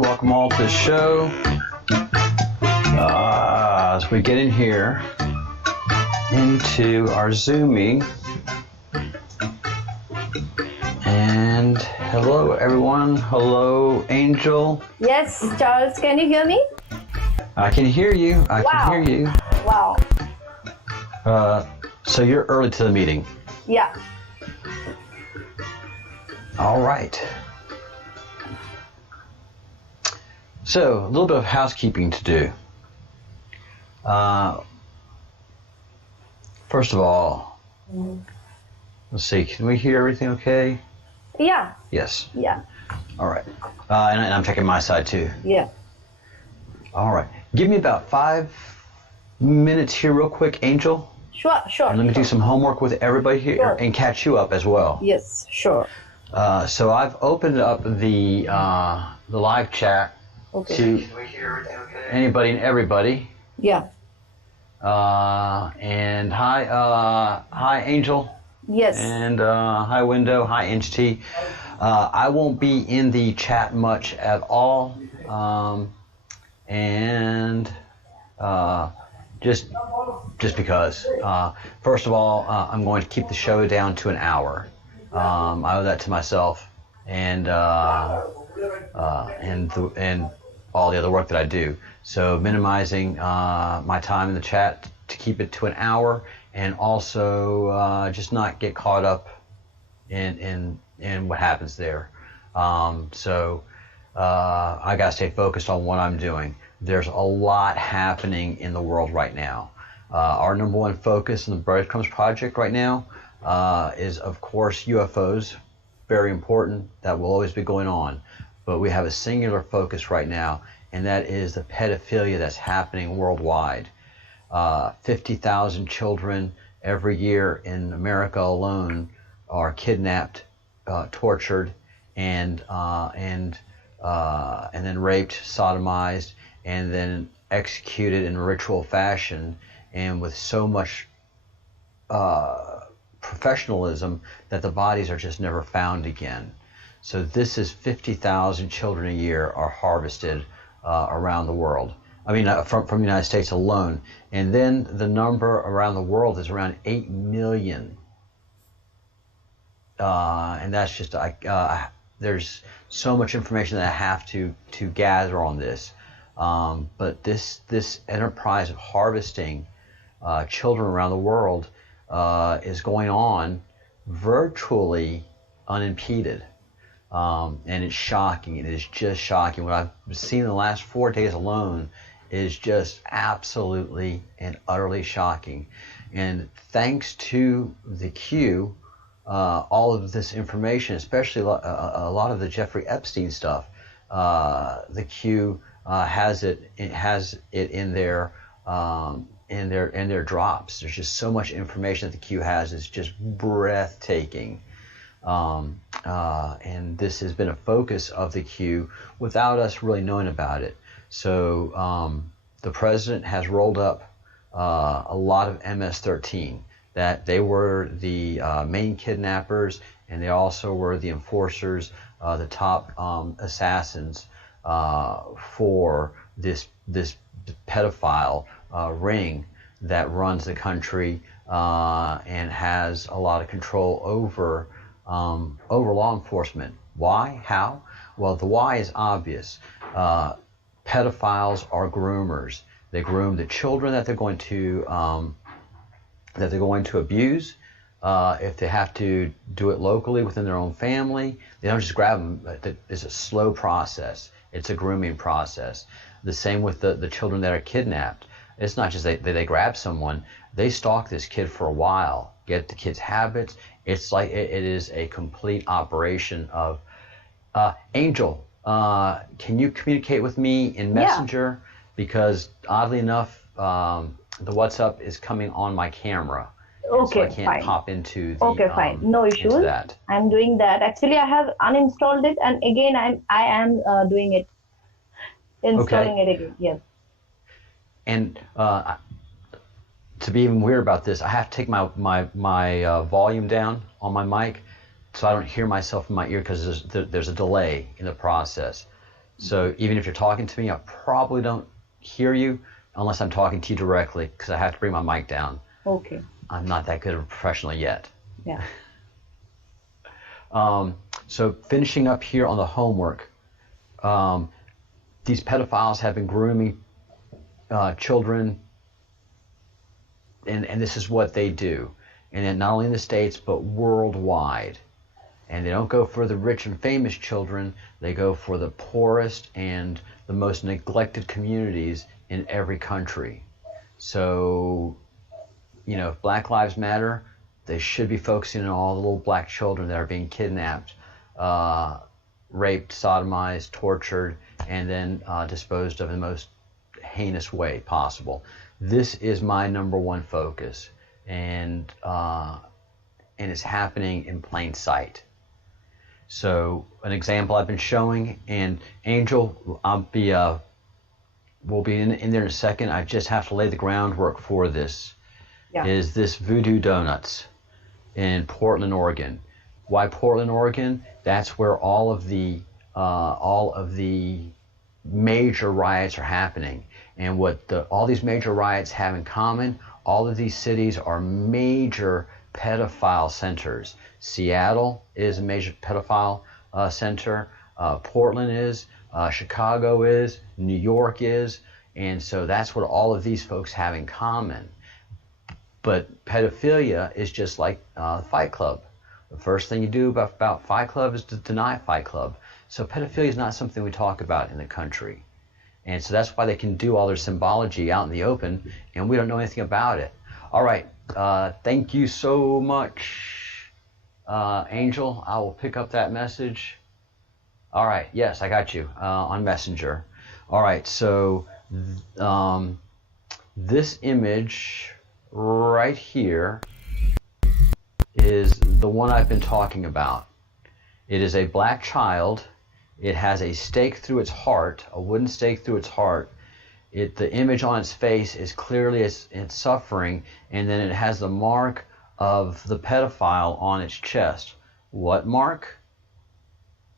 Welcome all to the show. As we get in here into our Zooming. And hello everyone. Hello Angel. Yes, Charles, can you hear me? I can hear you. I can hear you. Wow. So you're early to the meeting. Yeah. All right. So, a little bit of housekeeping to do. First of all, let's see, can we hear everything okay? Yeah. Yes. Yeah. All right. And I'm checking my side too. Yeah. All right. Give me about 5 minutes here real quick, Angel. Sure. And let me do some homework with everybody here and catch you up as well. Yes, sure. So I've opened up the live chat to anybody and everybody. Yeah. And hi Angel. Yes. And hi Window. Hi NHT. I won't be in the chat much at all. Just because. First of all, I'm going to keep the show down to an hour. I owe that to myself and all the other work that I do. So minimizing my time in the chat to keep it to an hour, and also just not get caught up in what happens there. So I gotta stay focused on what I'm doing. There's a lot happening in the world right now. Our number one focus in the Breadcrumbs project right now is, of course, UFOs. Very important. That will always be going on. But we have a singular focus right now, and that is the pedophilia that's happening worldwide. 50,000 children every year in America alone are kidnapped, tortured, and then raped, sodomized, and then executed in ritual fashion, and with so much professionalism that the bodies are just never found again. So this is 50,000 children a year are harvested around the world. I mean, from the United States alone. And then the number around the world is around 8 million. And that's just, there's so much information that I have to gather on this. But this enterprise of harvesting children around the world is going on virtually unimpeded. And it's shocking. It is just shocking. What I've seen in the last 4 days alone is just absolutely and utterly shocking. And thanks to the Q, all of this information, especially a lot of the Jeffrey Epstein stuff, the Q has it in their drops. There's just so much information that the Q has. It's just breathtaking. And this has been a focus of the Q without us really knowing about it. So the president has rolled up a lot of MS-13, that they were the main kidnappers, and they also were the enforcers, the top assassins for this pedophile ring that runs the country and has a lot of control over law enforcement. Why? How? Well, the why is obvious. Pedophiles are groomers. They groom the children that they're going to abuse. If they have to do it locally within their own family, they don't just grab them. It's a slow process. It's a grooming process. The same with the children that are kidnapped. It's not just they grab someone. They stalk this kid for a while, get the kid's habits. It's like it is a complete operation of Angel. Can you communicate with me in Messenger? Yeah. Because oddly enough, the WhatsApp is coming on my camera. Okay, so I can't fine. Pop into the. Okay, fine. No issues. I'm doing that. Actually, I have uninstalled it, and again, I am doing it, installing it again. Yes. And to be even weird about this, I have to take my volume down on my mic, so I don't hear myself in my ear, because there's a delay in the process. So even if you're talking to me, I probably don't hear you unless I'm talking to you directly, because I have to bring my mic down. Okay. I'm not that good of a professional yet. Yeah. So finishing up here on the homework, these pedophiles have been grooming children, and this is what they do. And then not only in the States, but worldwide. And they don't go for the rich and famous children, they go for the poorest and the most neglected communities in every country. So, if Black Lives Matter, they should be focusing on all the little black children that are being kidnapped, raped, sodomized, tortured, and then disposed of in the most heinous way possible. This is my number one focus, and it's happening in plain sight. So an example I've been showing, and Angel, we'll be in there in a second. I just have to lay the groundwork for this. Yeah. Is this Voodoo Donuts in Portland, Oregon? Why Portland, Oregon? That's where all of the major riots are happening. And what all these major riots have in common, all of these cities are major pedophile centers. Seattle is a major pedophile center. Portland is. Chicago is. New York is. And so that's what all of these folks have in common. But pedophilia is just like Fight Club. The first thing you do about Fight Club is to deny Fight Club. So pedophilia is not something we talk about in the country. And so that's why they can do all their symbology out in the open, and we don't know anything about it. All right. Thank you so much, Angel. I will pick up that message. All right. Yes, I got you on Messenger. All right. So this image right here is the one I've been talking about. It is a black child. It has a stake through its heart, a wooden stake through its heart. The image on its face is clearly it's suffering, and then it has the mark of the pedophile on its chest. What mark?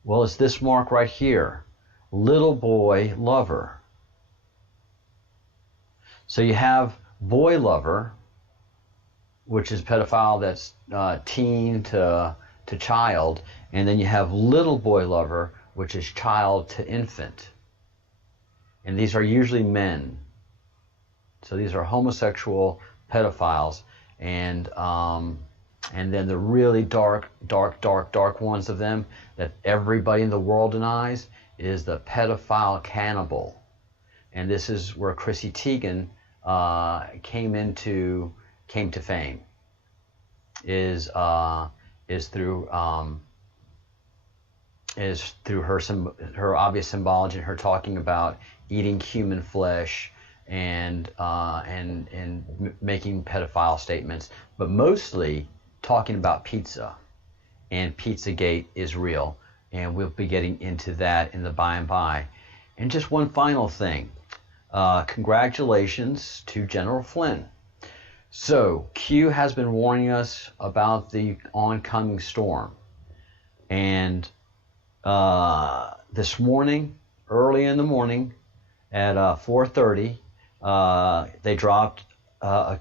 Well, it's this mark right here. Little boy lover. So you have boy lover, which is pedophile, that's teen to child, and then you have little boy lover, which is child to infant. And these are usually men. So these are homosexual pedophiles, and then the really dark ones of them that everybody in the world denies is the pedophile cannibal. And this is where Chrissy Teigen came to fame. Is through her obvious symbology, and her talking about eating human flesh and making pedophile statements, but mostly talking about pizza, and Pizzagate is real, and we'll be getting into that in the by and by. And just one final thing, congratulations to General Flynn. So Q has been warning us about the oncoming storm, and this morning, early in the morning, at 4:30, they dropped.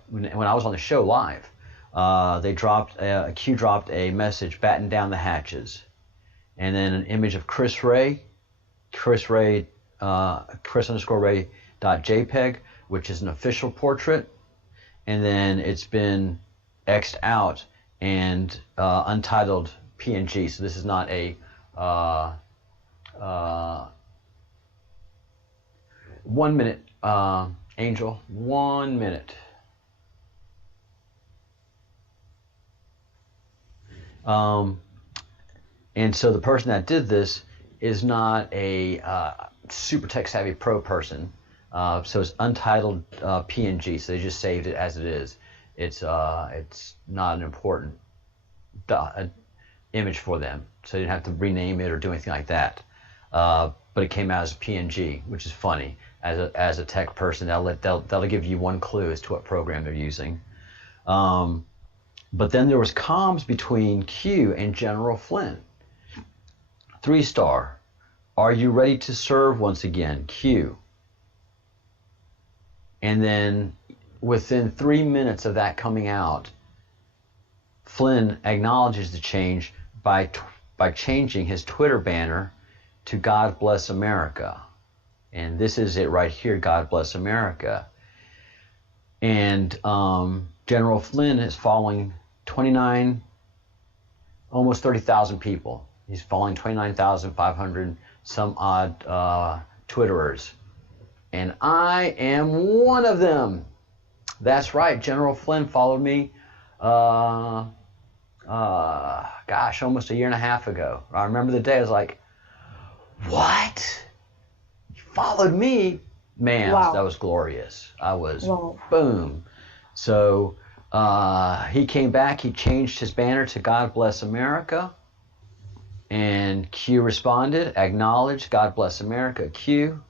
When I was on the show live, Q dropped a message, batten down the hatches, and then an image of Chris Ray, Chris_Ray.jpg, which is an official portrait, and then it's been X'd out and Untitled PNG. So this is not a 1 minute, Angel, 1 minute. And so the person that did this is not a super tech savvy pro person. So it's Untitled PNG. So they just saved it as it is. It's not an important image for them, so you didn't have to rename it or do anything like that. But it came out as a PNG, which is funny. As a tech person, that'll give you one clue as to what program they're using. But then there was comms between Q and General Flynn. 3-star. Are you ready to serve once again? Q. And then within 3 minutes of that coming out, Flynn acknowledges the change by changing his Twitter banner to God Bless America. And this is it right here, God Bless America. And General Flynn is following almost 30,000 people. He's following 29,500 some odd Twitterers. And I am one of them. That's right, General Flynn followed me almost a year and a half ago. I remember the day. I was like, what? You followed me? Man, wow. That was glorious. I was, wow. Boom. So he came back. He changed his banner to God Bless America. And Q responded, acknowledged, God Bless America, Q.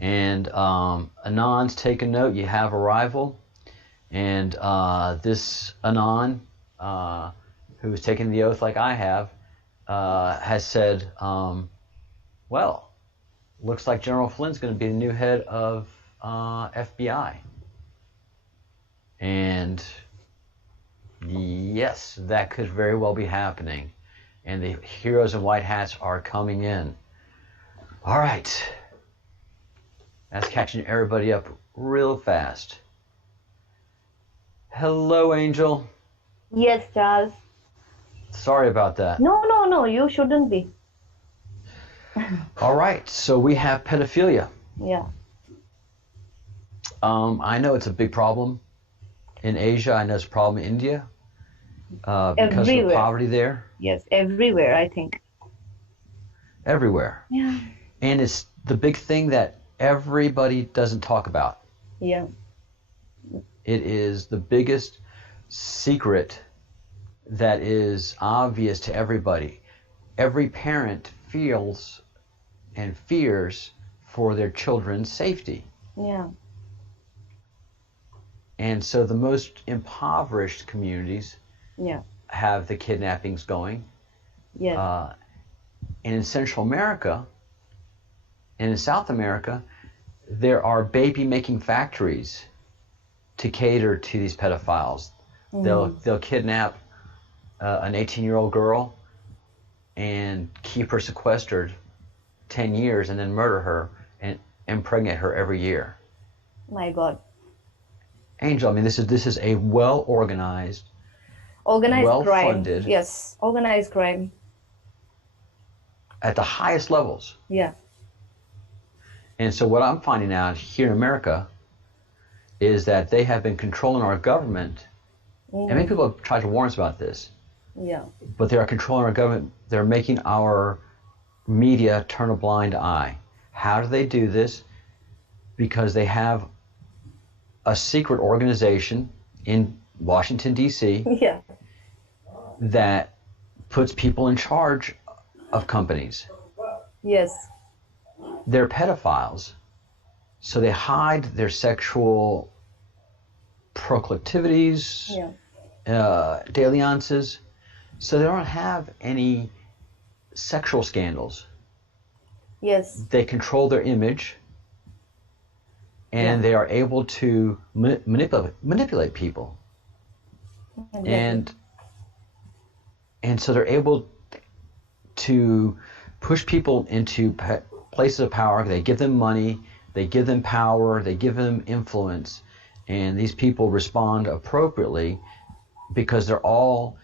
And Anon's taken note, you have a rival. And this Anon, who has taken the oath like I have, has said, well, looks like General Flynn's going to be the new head of FBI. And yes, that could very well be happening. And the heroes in white hats are coming in. All right. That's catching everybody up real fast. Hello, Angel. Yes, Charles. Sorry about that. No, you shouldn't be. All right, so we have pedophilia. Yeah. I know it's a big problem in Asia. I know it's a problem in India because everywhere. of the poverty there. Yes, everywhere, I think. Everywhere. Yeah. And it's the big thing that everybody doesn't talk about. Yeah. It is the biggest secret that is obvious to everybody. Every parent feels and fears for their children's safety. Yeah. And so the most impoverished communities have the kidnappings going. Yeah. And in Central America and in South America, there are baby-making factories to cater to these pedophiles. They'll kidnap an 18-year-old girl and keep her sequestered 10 years and then murder her and impregnate her every year. My God. Angel, I mean, this is a well-organized, well-funded crime. Yes, organized crime. At the highest levels. Yeah. And so what I'm finding out here in America is that they have been controlling our government. And many people have tried to warn us about this. Yeah. But they are controlling our government. They're making our media turn a blind eye. How do they do this? Because they have a secret organization in Washington, D.C. that puts people in charge of companies. Yes. They're pedophiles. So they hide their sexual proclivities, dalliances, so they don't have any sexual scandals. Yes. They control their image, and they are able to manipulate people. And so they're able to push people into places of power. They give them money, they give them power, they give them influence, and these people respond appropriately because they're all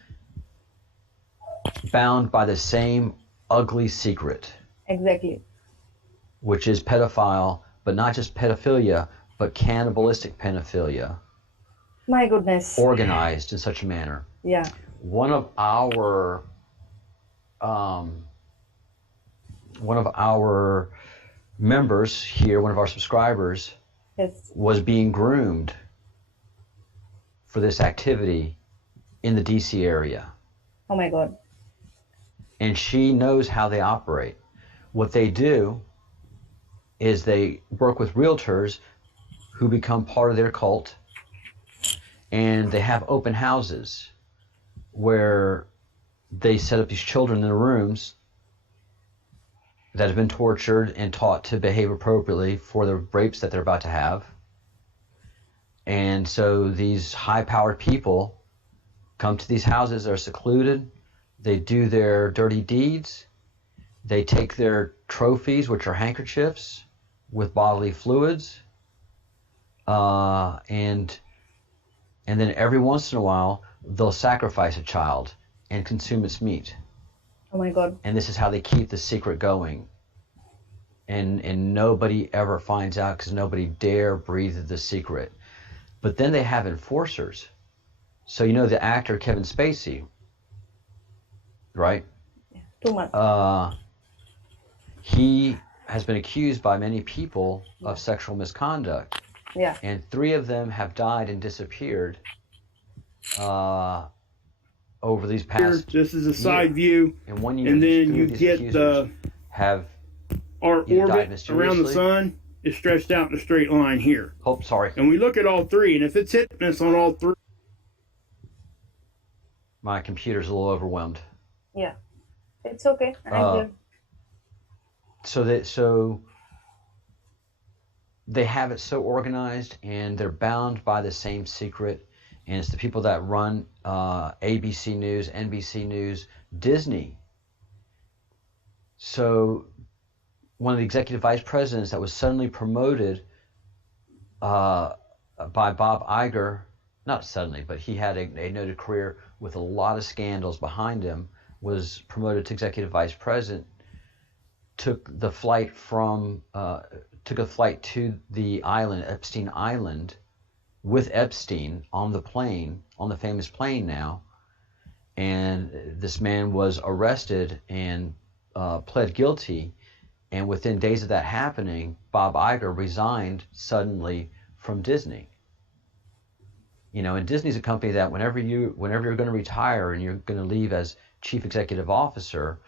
bound by the same ugly secret. Exactly. Which is pedophile, but not just pedophilia, but cannibalistic pedophilia. My goodness. Organized in such a manner. Yeah. One of our members here, one of our subscribers, was being groomed for this activity in the DC area. Oh my God. And she knows how they operate. What they do is they work with realtors who become part of their cult, and they have open houses where they set up these children in the rooms that have been tortured and taught to behave appropriately for the rapes that they're about to have. And so these high-powered people come to these houses that are secluded. They do their dirty deeds. They take their trophies, which are handkerchiefs with bodily fluids, and then every once in a while they'll sacrifice a child and consume its meat. Oh my God. And this is how they keep the secret going. And nobody ever finds out because nobody dare breathe the secret. But then they have enforcers. So you know the actor Kevin Spacey, right? Yeah, too much. He has been accused by many people of sexual misconduct. Yeah. And 3 of them have died and disappeared over these past This is a side view, and 1 year, and then you get our orbit around the sun is stretched out in a straight line here. Oh, sorry. And we look at all 3, and if it's hitting us on all 3... My computer's a little overwhelmed. Yeah. It's okay. I'm here. So they have it so organized, and they're bound by the same secret, and it's the people that run ABC News, NBC News, Disney. So one of the executive vice presidents that was suddenly promoted by Bob Iger, not suddenly, but he had a noted career with a lot of scandals behind him, was promoted to executive vice president, took a flight to the island, Epstein Island, with Epstein on the plane, on the famous plane now, and this man was arrested and pled guilty, and within days of that happening, Bob Iger resigned suddenly from Disney. And Disney's a company that whenever you're going to retire and you're going to leave as chief executive officer,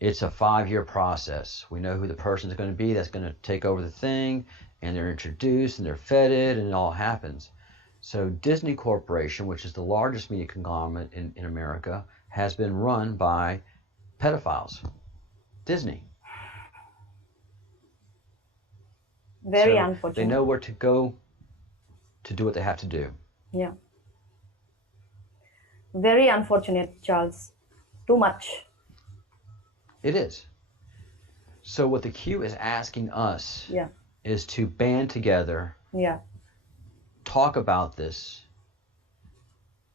it's a 5-year process. We know who the person is going to be that's going to take over the thing, and they're introduced and they're feted, and it all happens. So Disney Corporation, which is the largest media conglomerate in America, has been run by pedophiles. Disney. Very unfortunate. They know where to go to do what they have to do. Yeah. Very unfortunate, Charles. Too much. It is. So what the Q is asking us is to band together, talk about this,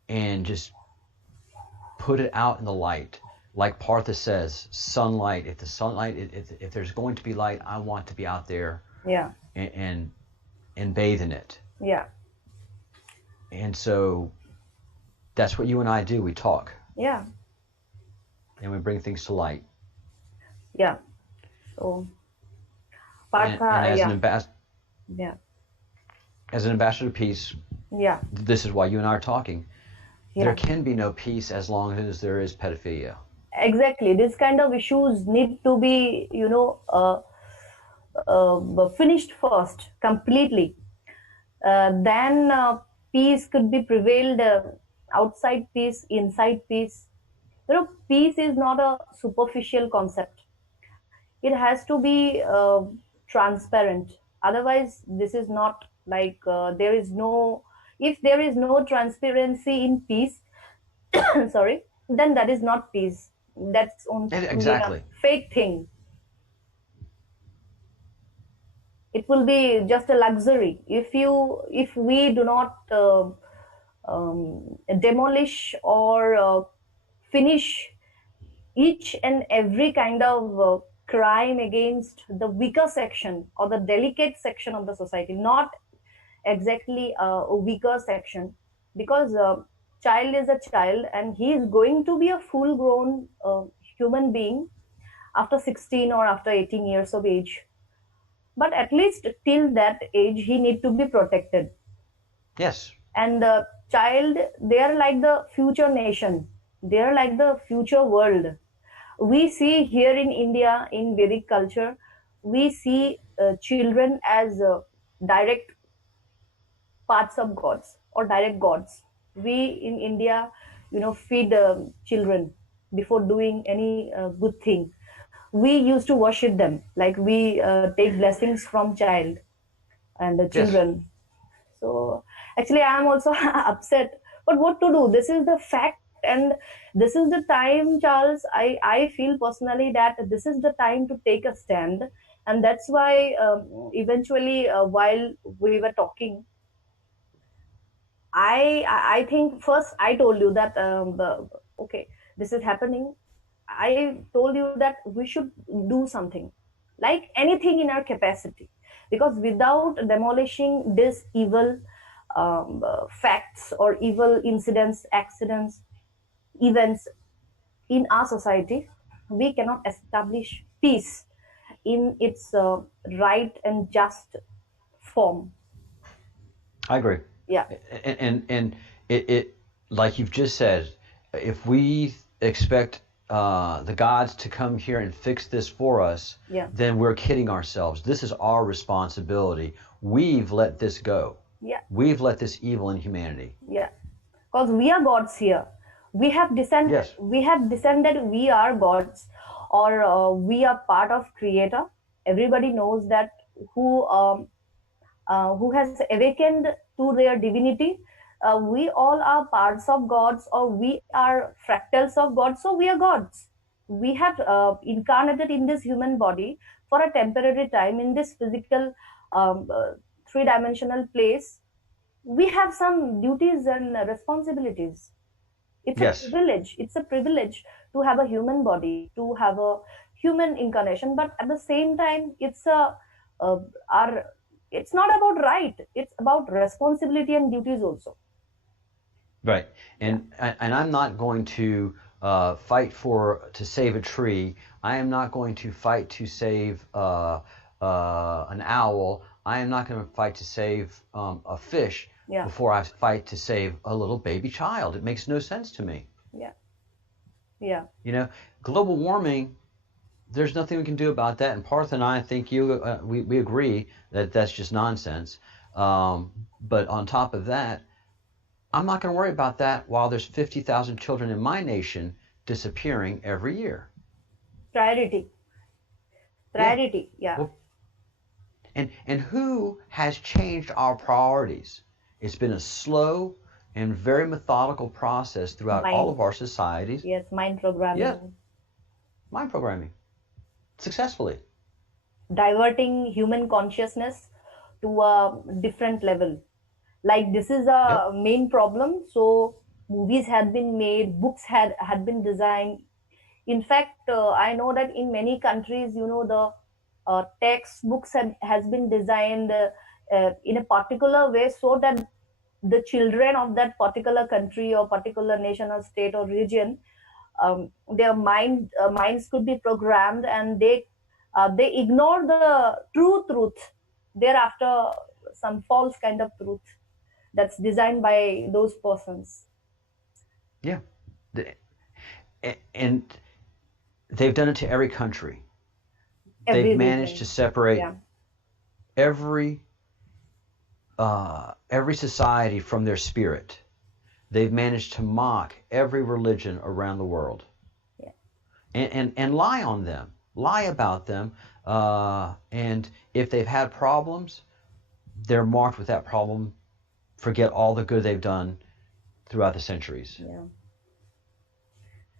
and just put it out in the light. Like Partha says, sunlight. If the sunlight, if there's going to be light, I want to be out there and bathe in it. Yeah. And so that's what you and I do. We talk. Yeah. And we bring things to light. Yeah. So, Partha, and as an ambassador of peace, this is why you and I are talking. Yeah. There can be no peace as long as there is pedophilia. Exactly. This kind of issues need to be, finished first, completely. Then peace could be prevailed, outside peace, inside peace. Peace is not a superficial concept. It has to be transparent. Otherwise, this is not like if there is no transparency in peace, sorry, then that is not peace. That's only a fake thing. It will be just a luxury. If we do not demolish or finish each and every kind of crime against the weaker section or the delicate section of the society, not exactly a weaker section, because child is a child and he is going to be a full grown human being after 16 or after 18 years of age. But at least till that age, he need to be protected. Yes. And the child, they are like the future nation. They are like the future world. We see here in India, in Vedic culture, we see children as direct parts of gods or direct gods. We in India, feed children before doing any good thing. We used to worship them, like we take blessings from child and the children. Yes. So actually I am also upset, but what to do? This is the fact, and this is the time, Charles. I feel personally that this is the time to take a stand, and that's why eventually while we were talking, I think first I told you that okay, this is happening. I told you that we should do something, like anything in our capacity, because without demolishing this evil facts or evil incidents, accidents, events in our society, we cannot establish peace in its right and just form. I agree. Yeah. And it like you've just said, if we expect the gods to come here and fix this for us, then we're kidding ourselves. This is our responsibility. We've let this go. Yeah. We've let this evil in humanity. Yeah. Because we are gods here. We have descended. Yes. We have descended. We are gods, or we are part of Creator. Everybody knows that who has awakened to their divinity. We all are parts of gods, or we are fractals of gods, so we are gods. We have incarnated in this human body for a temporary time in this physical three-dimensional place. We have some duties and responsibilities. It's a privilege. It's a privilege to have a human body, to have a human incarnation, but at the same time, it's it's not about right. It's about responsibility and duties also. Right, and I'm not going to fight to save a tree. I am not going to fight to save an owl. I am not going to fight to save a fish. Yeah. before I fight to save a little baby child. It makes no sense to me. Yeah. Yeah. You know, global warming, there's nothing we can do about that. And Parth and I think we agree that that's just nonsense. But on top of that, I'm not going to worry about that while there's 50,000 children in my nation disappearing every year. Priority. Yeah. Well, and who has changed our priorities? It's been a slow and very methodical process throughout all of our societies. Yes, mind programming. Yeah, mind programming. Successfully. Diverting human consciousness to a different level. Like this is a main problem. So movies had been made, books had been designed. In fact, I know that in many countries, you know, the textbooks has been designed in a particular way so that the children of that particular country or particular nation or state or region, their minds could be programmed, and they ignore the true truth thereafter, some false kind of truth that's designed by those persons. Yeah. And they've done it to every country. They've managed to separate every society from their spirit. They've managed to mock every religion around the world. And lie on them, lie about them. And if they've had problems, they're marked with that problem. Forget all the good they've done throughout the centuries. Yeah.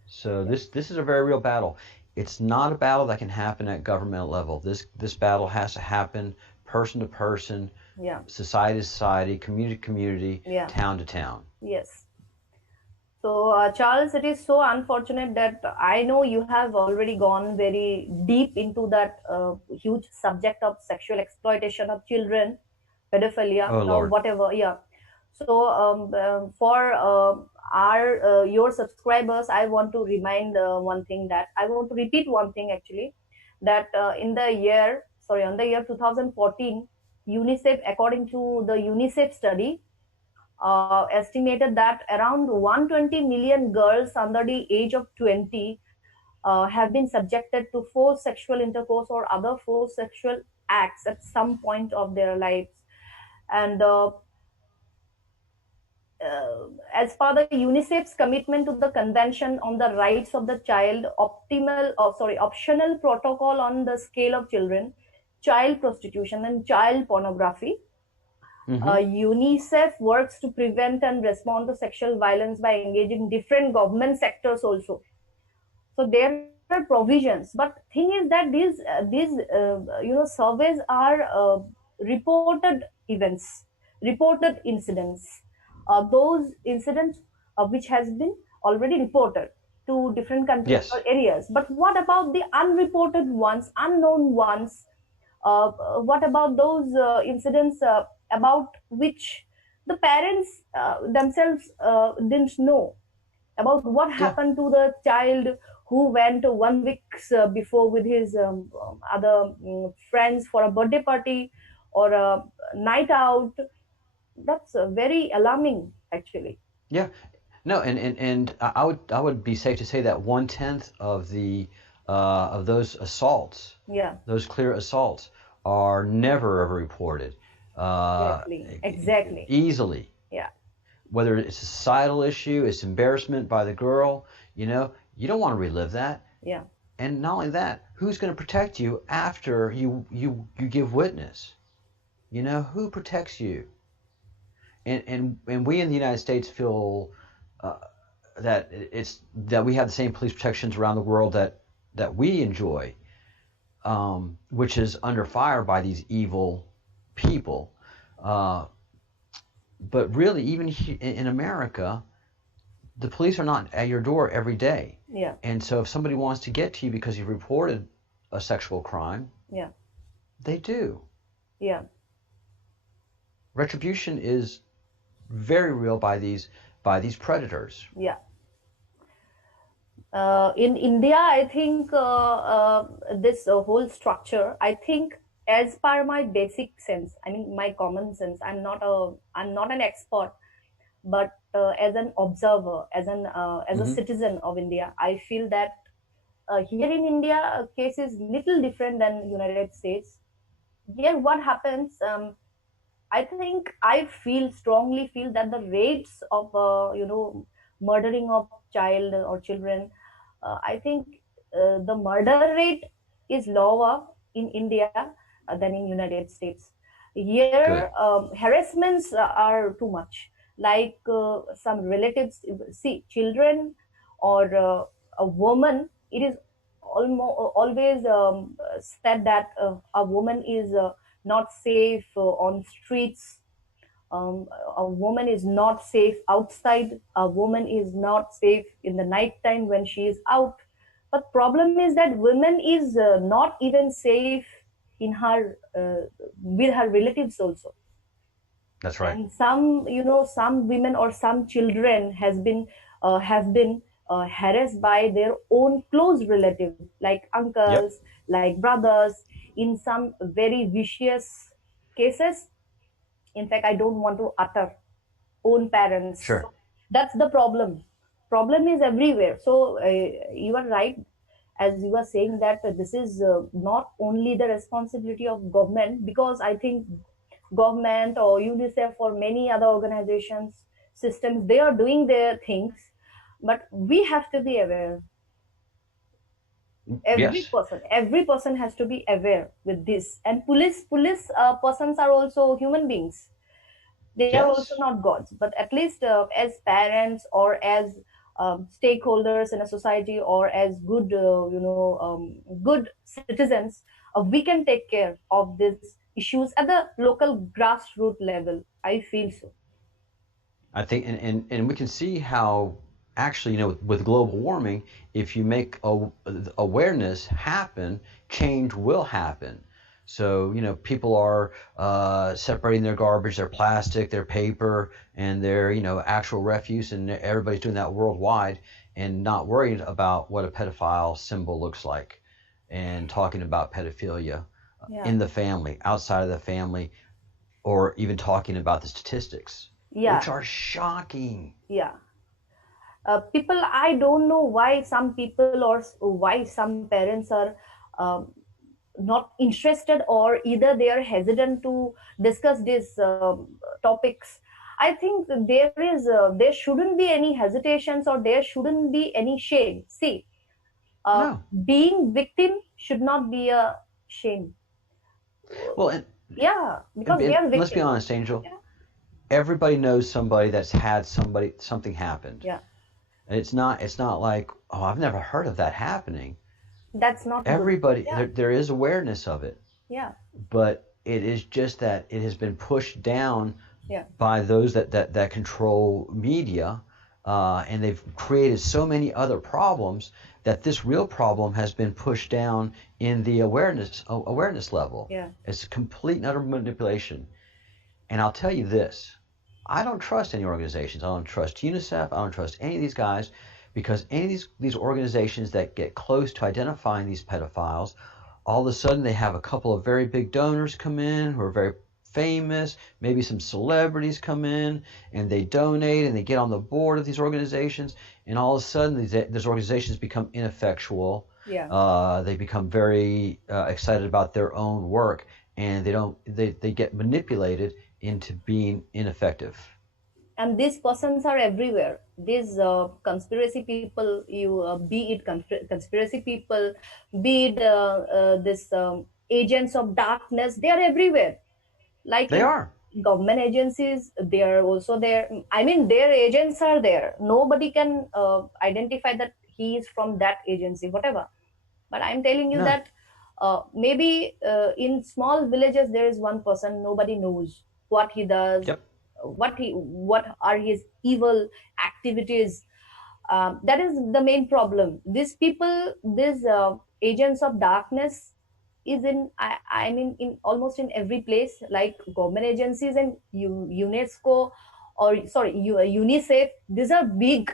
So this is a very real battle. It's not a battle that can happen at governmental level. This battle has to happen person to person, society to society, community to community, town to town. Yes. So Charles, it is so unfortunate that I know you have already gone very deep into that huge subject of sexual exploitation of children, pedophilia, or whatever. Yeah. So for your subscribers, I want to remind one thing, that I want to repeat one thing actually, that on the year 2014, UNICEF, according to the UNICEF study, estimated that around 120 million girls under the age of 20 have been subjected to forced sexual intercourse or other forced sexual acts at some point of their lives. And as per the UNICEF's commitment to the Convention on the Rights of the Child, optional protocol on the scale of children, child prostitution and child pornography, UNICEF works to prevent and respond to sexual violence by engaging different government sectors also. So there are provisions, but thing is that these surveys are reported events, reported incidents. Those incidents which has been already reported to different countries or areas. But what about the unreported ones, unknown ones? What about those incidents about which the parents themselves didn't know about what happened to the child who went 1 week before with his other friends for a birthday party or a night out? That's very alarming, actually. Yeah, no, and I would be safe to say that 1/10 of those assaults, those clear assaults, are never ever reported. Exactly. Easily. Yeah. Whether it's a societal issue, it's embarrassment by the girl, you don't want to relive that. Yeah. And not only that, who's going to protect you after you give witness? Who protects you? And we in the United States feel that we have the same police protections around the world that we enjoy, which is under fire by these evil people. But really, even in America, the police are not at your door every day. Yeah. And so if somebody wants to get to you because you've reported a sexual crime, they do. Yeah. Retribution is very real by these predators. Yeah. In India, I think this whole structure, I think as per my basic sense, I mean my common sense, I'm not an expert, but as an observer, as a Mm-hmm. citizen of India, I feel that here in India, case is little different than United States. Here, what happens? I think I feel strongly feel that the rates of murdering of child or children, I think the murder rate is lower in India than in United States. Here, Good. harassments are too much. Like some relatives, see children or a woman. It is almost always said that a woman is not safe on streets. A woman is not safe outside. A woman is not safe in the night time when she is out. But problem is that women is not even safe in her with her relatives also. That's right. And some, some women or some children have been harassed by their own close relative, like Yep. uncles, like brothers, in some very vicious cases. In fact, I don't want to utter own parents. Sure. That's the problem is everywhere. So you are right, as you are saying that this is not only the responsibility of government, because I think government or UNICEF or many other organizations, systems, they are doing their things, but we have to be aware. Yes. Every person has to be aware with this. And police persons are also human beings. They are also Yes. not gods, but at least as parents or as stakeholders in a society, or as good good citizens, we can take care of these issues at the local grassroots level, I feel so. I think, and we can see how actually, with global warming, if you make awareness happen, change will happen. So, people are separating their garbage, their plastic, their paper, and their, actual refuse, and everybody's doing that worldwide and not worried about what a pedophile symbol looks like and talking about pedophilia Yeah, in the family, outside of the family, or even talking about the statistics, which yeah, are shocking. yeah. People, I don't know why some people or why some parents are um, not interested, or either they are hesitant to discuss these topics. I think there shouldn't be any hesitations, or there shouldn't be any shame. See, uh, No. being victim should not be a shame. Well, Yeah, and, because we and are let's be victim. honest, Angel. Yeah, Everybody knows somebody that's had something happened, yeah, and it's not like, oh, I've never heard of that happening. that's not good. Everybody, Yeah, there is awareness of it, yeah, but it is just that it has been pushed down yeah, by those that control media, and they've created so many other problems that this real problem has been pushed down in the awareness level. yeah, It's complete and utter manipulation. And I'll tell you this, I don't trust any organizations. I don't trust UNICEF. I don't trust any of these guys, because any of these organizations that get close to identifying these pedophiles, all of a sudden they have a couple of very big donors come in who are very famous, maybe some celebrities come in and they donate and they get on the board of these organizations, and all of a sudden these organizations become ineffectual. yeah. They become very excited about their own work, and they get manipulated into being ineffective. And these persons are everywhere. These conspiracy people, be it conspiracy people, be it this agents of darkness, they are everywhere. Like They in are. government agencies, they are also there. I mean, their agents are there. Nobody can identify that he is from that agency, whatever. But I'm telling you No. that maybe in small villages there is one person, nobody knows what he does, Yep. what are his evil activities. That is the main problem. These people, these agents of darkness, is in I mean in almost in every place, like government agencies and UNESCO, or sorry, UNICEF. These are big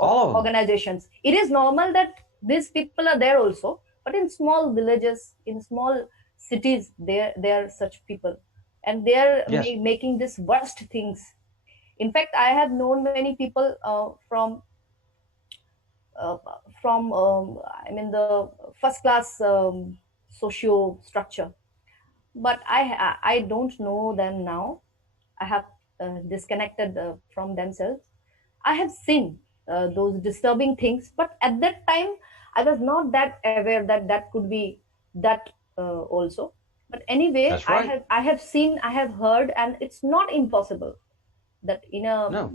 All of them. organizations. It is normal that these people are there also, but in small villages, in small cities, there are such people, and they are Yes. making this worst things. In fact, I have known many people uh, from I mean the first class socio structure, but I don't know them now. I have disconnected from themselves. I have seen those disturbing things, but at that time I was not that aware that that could be that also. But anyway, That's right. I have seen, I have heard, and it's not impossible that in a, No,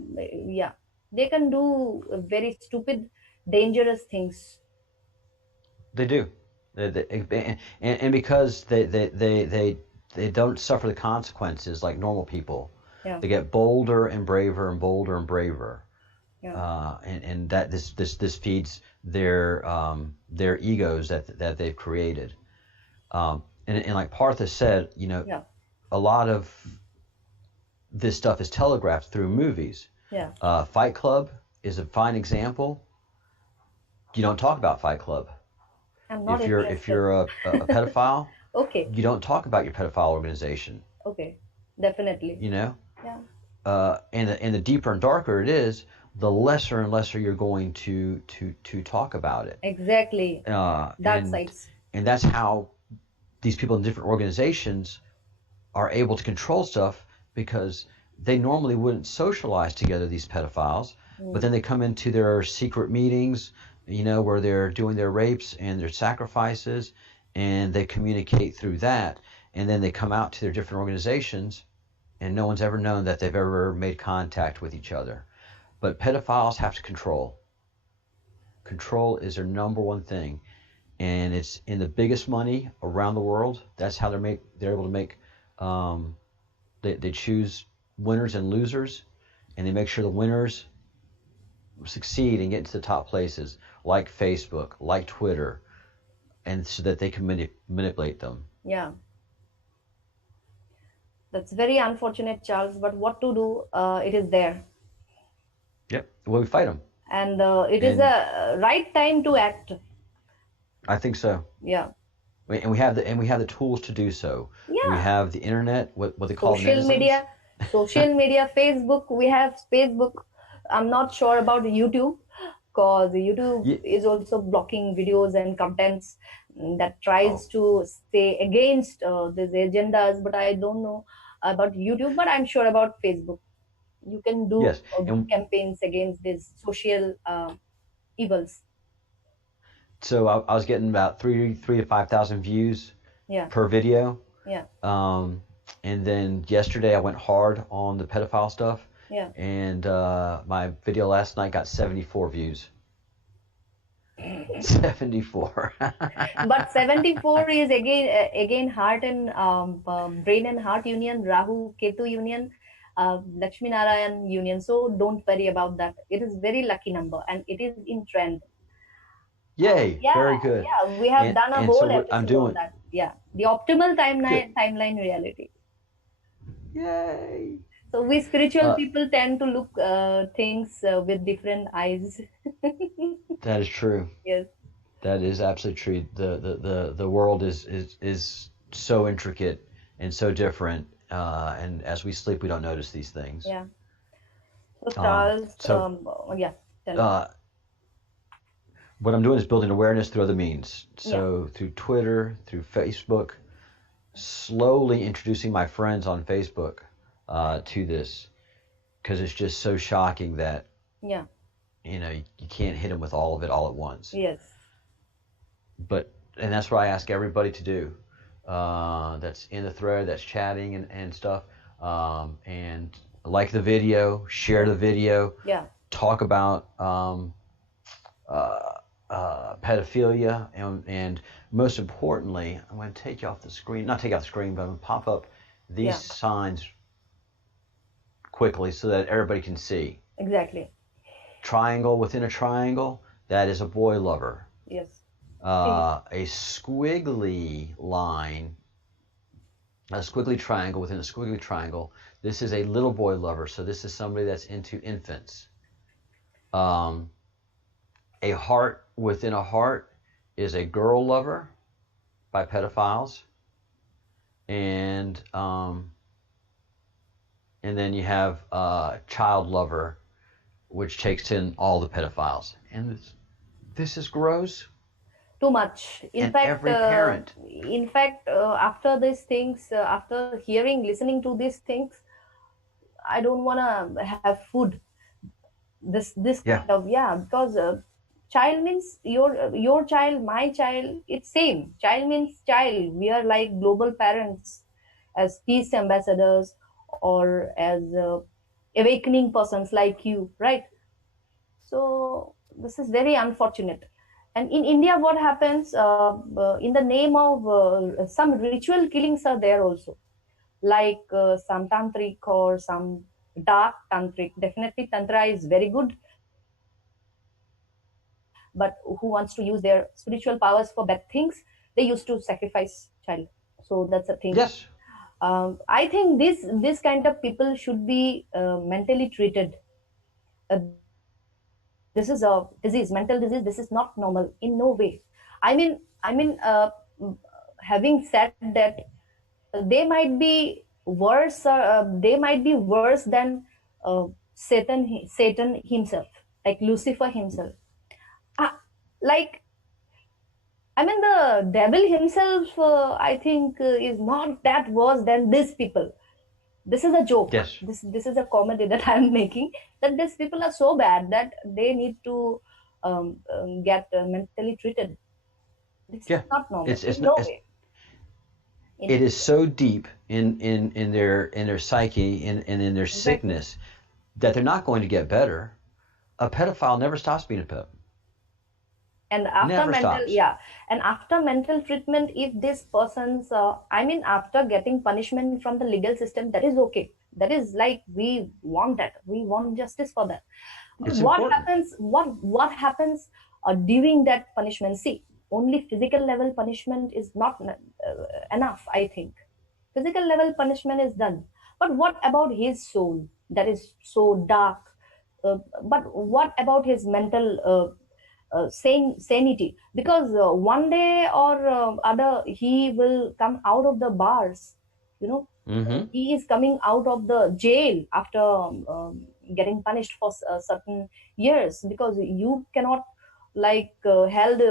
yeah, they can do very stupid, dangerous things. they do. And because they don't suffer the consequences like normal people, Yeah, they get bolder and braver and bolder and braver. yeah, And that this feeds their egos that they've created. And like Partha said, yeah, a lot of this stuff is telegraphed through movies. yeah. Fight Club is a fine example. You don't talk about Fight Club. I'm not If interested. you're a pedophile, Okay, you don't talk about your pedophile organization. okay, definitely. You know, Yeah, and the deeper and darker it is, the lesser and lesser you're going to talk about it. exactly. Dark And sides. that's how these people in different organizations are able to control stuff, because they normally wouldn't socialize together, these pedophiles, but then they come into their secret meetings, where they're doing their rapes and their sacrifices, and they communicate through that, and then they come out to their different organizations, and no one's ever known that they've ever made contact with each other. But pedophiles have to control. Control is their number one thing, and it's in the biggest money around the world. That's how they're able to make. They choose winners and losers, and they make sure the winners succeed and get into the top places, like Facebook, like Twitter, and so that they can manipulate them. Yeah, that's very unfortunate, Charles. But what to do? It is there, Yep. Well, we fight them. and it is And a right time to act. I think so. Yeah, And we have the tools to do so. We yeah. have the internet, what they call Social netizens. media, Facebook. We have Facebook. I'm not sure about YouTube, because YouTube Yeah. is also blocking videos and contents that tries Oh, to stay against these agendas. But I don't know about YouTube, but I'm sure about Facebook. You can do yes. good And campaigns against these social evils. so I was getting about 3 to 5,000 views Yeah, per video. yeah, And then yesterday I went hard on the pedophile stuff, yeah. and my video last night got 74 views. 74. But 74 is again heart and brain and heart union, Rahu Ketu union, Lakshmi Narayan union. So don't worry about that. It is very lucky number, and it is in trend. Yay, Yeah, very good. yeah. We have done a And so whole what I'm episode on doing, that. Yeah, the optimal good. timeline reality. Yay. So we spiritual Uh, people tend to look things with different eyes. that is true. Yes. That is absolutely true. The world is so intricate and so different, and as we sleep, we don't notice these things. Yeah. So Um, Charles, so yeah, tell me. uh, what I'm doing is building awareness through other means. Yeah, So through Twitter, through Facebook, slowly introducing my friends on Facebook to this, because it's just so shocking that yeah, you can't hit them with all of it all at once. yes, And that's what I ask everybody to do. That's in the thread, that's chatting and stuff. And like the video, share the video, yeah, talk about pedophilia, and most importantly, I'm going to take you off the screen, not take off the screen, but I'm going to pop up these yeah, signs quickly so that everybody can see. exactly. Triangle within a triangle, that is a boy lover. Yes. A squiggly line, a squiggly triangle within a squiggly triangle, this is a little boy lover, so this is somebody that's into infants. A heart within a heart is a girl lover by pedophiles. and then you have Child Lover, which takes in all the pedophiles, and this is gross. Too much. And every parent. In fact, after these things, after listening to these things, I don't want to have food. This kind of, because child means your child, my child. It's same. Child means child. We are like global parents, as peace ambassadors, or as awakening persons like you, right? So this is very unfortunate. And in India, what happens in the name of some ritual killings are there also, like some tantric or some dark tantric. Definitely, tantra is very good, but who wants to use their spiritual powers for bad things? They used to sacrifice child. So that's a thing. Yes. I think this kind of people should be mentally treated. This is a disease, mental disease. This is not normal in no way. I mean, having said that, they might be worse. They might be worse than Satan himself, like Lucifer himself. Like, I mean, the devil himself, I think, is not that worse than these people. This is a joke. Yes. This is a comedy that I'm making. That these people are so bad that they need to get mentally treated. This is not normal. It is so deep in their psyche and in their sickness that they're not going to get better. A pedophile never stops being a pedophile. And after mental treatment, if this person's, after getting punishment from the legal system, that is okay. That is like, we want that. We want justice for that. But what happens during that punishment? See, only physical level punishment is not enough, I think. Physical level punishment is done. But what about his soul that is so dark? But what about his mental sanity? Because one day or other he will come out of the bars, he is coming out of the jail after getting punished for certain years, because you cannot held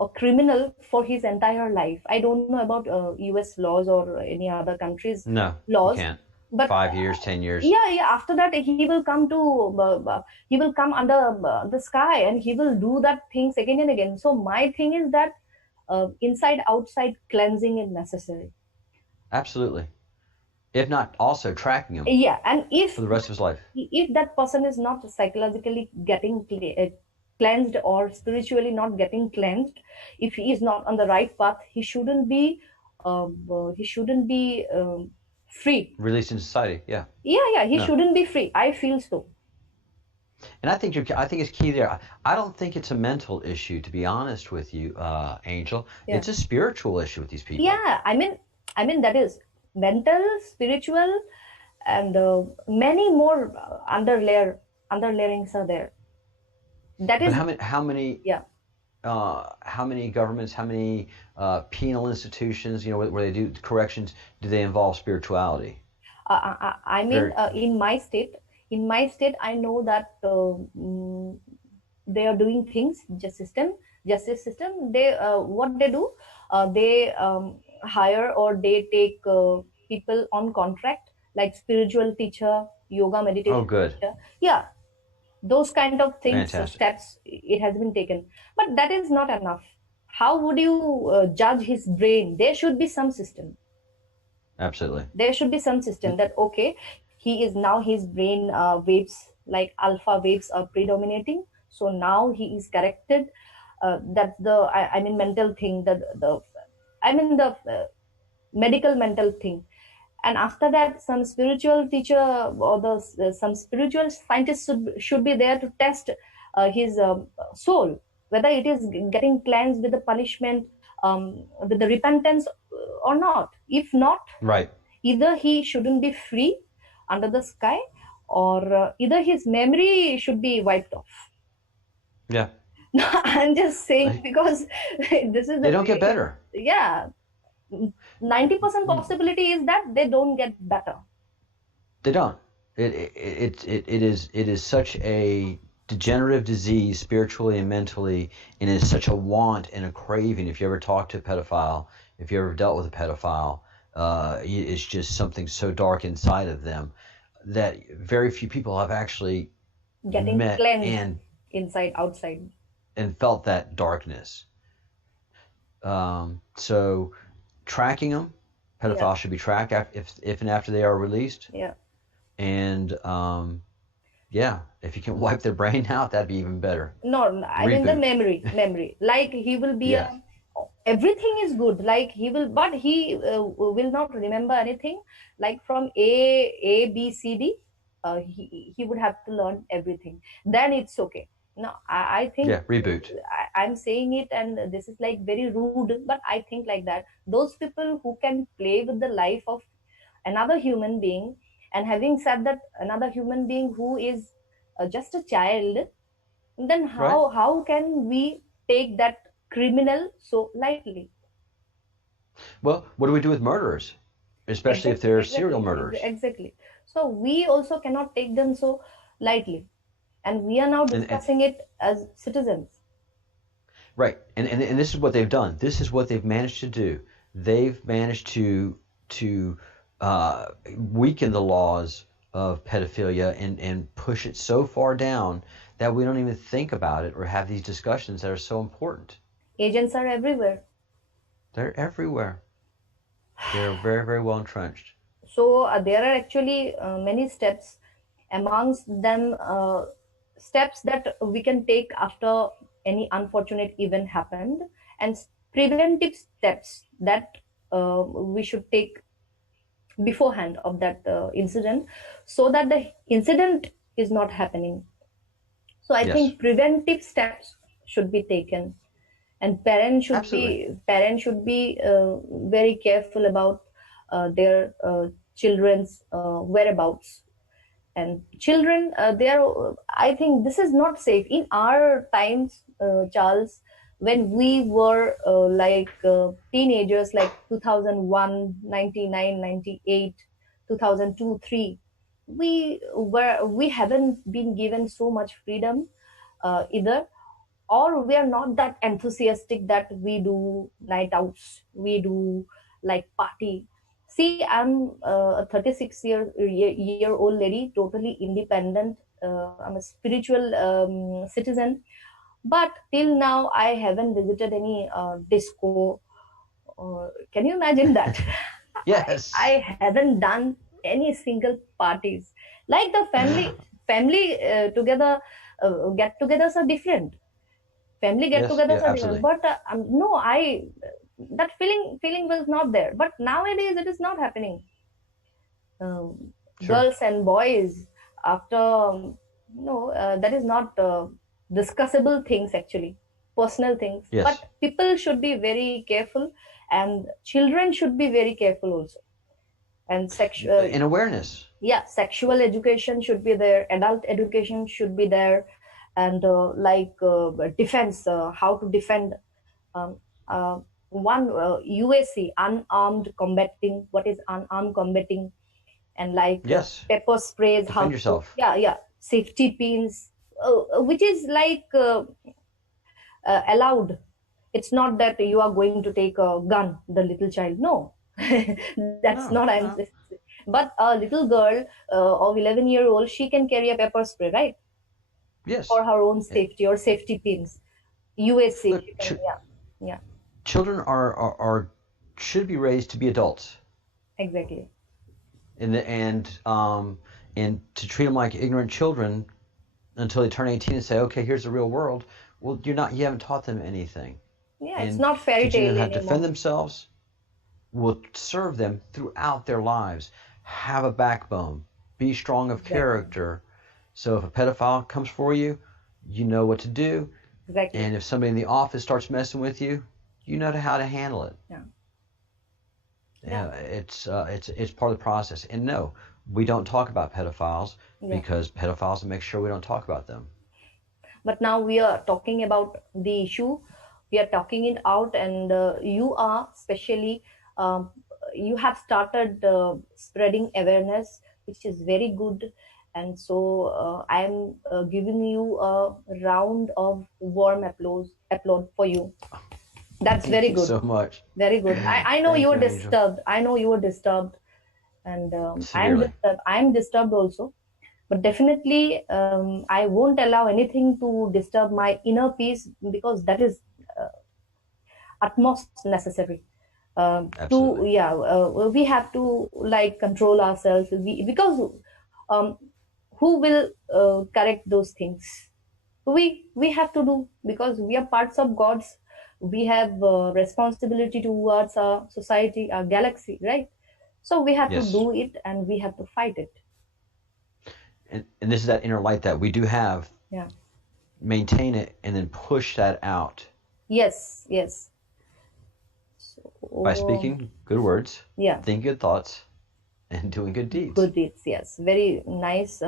a criminal for his entire life. I don't know about US laws or any other countries laws. You can't. But 5 years, 10 years. Yeah. After that, he will come under the sky, and he will do that things again and again. So my thing is that inside outside cleansing is necessary. Absolutely. If not, also tracking him. Yeah, and if for the rest of his life, if that person is not psychologically getting cleansed or spiritually not getting cleansed, if he is not on the right path, he shouldn't be free. Released in society, yeah. Yeah, he shouldn't be free. I feel so. And I think it's key there. I don't think it's a mental issue, to be honest with you, Angel. Yeah. It's a spiritual issue with these people. Yeah, I mean that is mental, spiritual, and many more underlayings are there. That is how many? Yeah. How many governments, how many penal institutions, where they do corrections, do they involve spirituality? In my state, I know that they are doing things. Justice system. They what they do, they hire or they take people on contract, like spiritual teacher, yoga, meditation. Oh, good. Teacher. Yeah. Those kind of things, steps, it has been taken. But that is not enough. How would you judge his brain? There should be some system. Absolutely. There should be some system that, okay, his brain waves, like alpha waves are predominating. So now he is corrected. That's the, mental thing, the medical mental thing. And after that, some spiritual teacher or some spiritual scientist should be there to test his soul, whether it is getting cleansed with the punishment, with the repentance or not. If not, right, either he shouldn't be free under the sky, or either his memory should be wiped off. Yeah. I'm just saying, because this is they don't get better. Yeah. 90% possibility is that they don't get better. They don't. It is such a degenerative disease spiritually and mentally, and it's such a want and a craving. If you ever talk to a pedophile, if you ever dealt with a pedophile, it's just something so dark inside of them that very few people have actually Getting met cleansed and inside, outside. And felt that darkness. So tracking them, pedophiles should be tracked if and after they are released. Yeah. And if you can wipe their brain out, that'd be even better. No, I mean the memory. Like he will be everything is good. Like he will, but he will not remember anything. Like from A B C D, he would have to learn everything. Then it's okay. No, I think reboot. I'm saying it, and this is like very rude, but I think like that. Those people who can play with the life of another human being, and having said that, another human being who is just a child, then how can we take that criminal so lightly? Well, what do we do with murderers, especially if they're serial murderers? Exactly. So we also cannot take them so lightly, and we are now discussing it as citizens. Right, and this is what they've done. This is what they've managed to do. They've managed to weaken the laws of pedophilia and push it so far down that we don't even think about it or have these discussions that are so important. Agents are everywhere. They're everywhere. They're very, very well entrenched. So there are actually many steps, amongst them steps that we can take after any unfortunate event happened, and preventive steps that we should take beforehand of that incident, so that the incident is not happening. So I think preventive steps should be taken, and parents should be very careful about their children's whereabouts. And children, I think this is not safe in our times, Charles. When we were teenagers, like 2001, 99, 98, 2002, 3, we haven't been given so much freedom either, or we are not that enthusiastic that we do night outs, we do like party. See, I'm a 36-year-old lady, totally independent. I'm a spiritual citizen. But till now, I haven't visited any disco. Can you imagine that? Yes. I haven't done any single parties. Like the family together, get-togethers are different. Family get-togethers are different. But no, that feeling was not there. But nowadays, it is not happening. Girls and boys, after that is not discussable things, actually, personal things. But people should be very careful, and children should be very careful also. And sexual in awareness. Yeah, sexual education should be there. Adult education should be there, and defense, how to defend. One UAC, unarmed combating. What is unarmed combating? And pepper sprays. Defend yourself. Safety pins, which is allowed. It's not that you are going to take a gun, the little child. No, that's not. But a little girl of 11-year-old, she can carry a pepper spray, right? Yes. For her own safety, or safety pins. UAC. Look, children should be raised to be adults. Exactly. And to treat them like ignorant children until they turn 18 and say, okay, here's the real world. Well, you haven't taught them anything. Yeah, it's not fairy tale teaching them how anymore. to defend themselves will serve them throughout their lives. Have a backbone. Be strong of character. So if a pedophile comes for you, you know what to do. Exactly. And if somebody in the office starts messing with you, you know how to handle it. It's part of the process. And no, we don't talk about pedophiles because pedophiles make sure we don't talk about them. But now we are talking about the issue. We are talking it out, and you are especially um, you have started spreading awareness, which is very good. And so I am giving you a round of warm applaud for you. That's Thank very you good. so much. Very good. I know Thank you were you, Angel. disturbed. I know you were disturbed, and Severely. I'm disturbed also. But definitely, I won't allow anything to disturb my inner peace, because that is utmost necessary. Absolutely. We have to like control ourselves, because um, who will correct those things? We have to do, because we are parts of God's. We have responsibility towards our society, our galaxy, right? So we have to Yes. do it, and we have to fight it. And this is that inner light that we do have. Yeah. Maintain it and then push that out. Yes. By So, speaking good words, yeah, thinking good thoughts, and doing good deeds. good deeds. Yes, very nice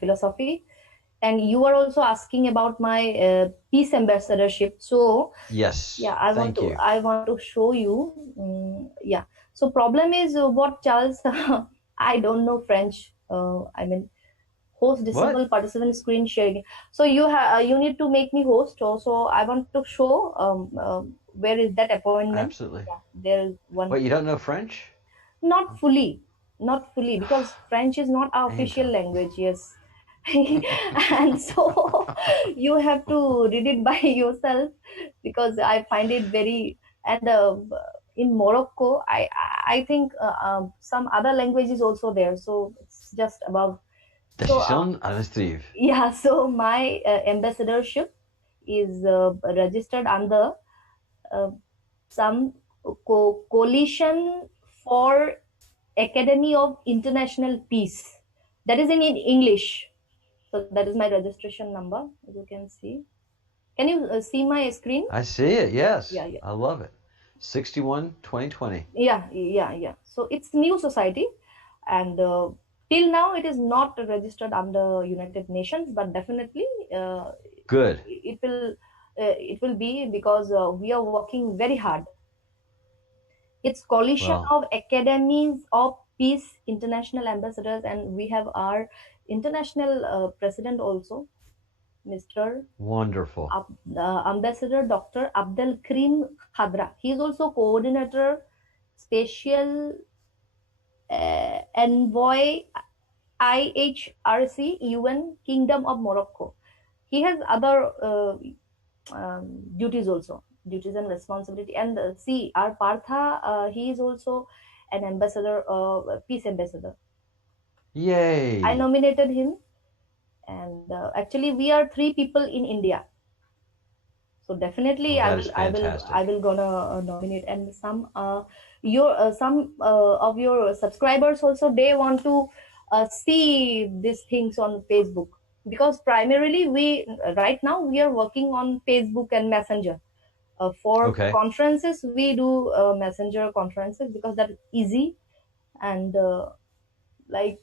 philosophy. And you are also asking about my peace ambassadorship. So Yes. yeah, Thank you. I want to show you. Yeah. So problem is what, Charles? I don't know French. I mean, host disable participant screen sharing. So you need to make me host. Also, I want to show where is that appointment? Absolutely. Yeah, there is one. Wait, you don't know French? Not fully, because French is not our official Angel. language. Yes. And so you have to read it by yourself, because I find it very. And in Morocco, I think some other language is also there, so it's just about. So Décision administrative. yeah, so my ambassadorship is registered under uh, some coalition for Academy of International Peace. That is in English. So that is my registration number, as you can see. Can you see my screen? I see it, yes. Yeah. I love it. 61 2020. Yeah. So it's new society, and till now it is not registered under United Nations, but definitely Good. it will be, because we are working very hard. It's coalition of academies of peace, international ambassadors, and we have our international president also, Mr. Wonderful. Ambassador Dr. Abdel Karim Khadra. He is also coordinator, special envoy, IHRC, UN, Kingdom of Morocco. He has other duties also, duties and responsibility. And see, our Partha, he is also an ambassador, peace ambassador. Yay. I nominated him, and actually we are 3 people in India. So definitely I will gonna nominate. And some of your subscribers also, they want to see these things on Facebook, because primarily right now we are working on Facebook and Messenger. For conferences, we do Messenger conferences, because that's easy and like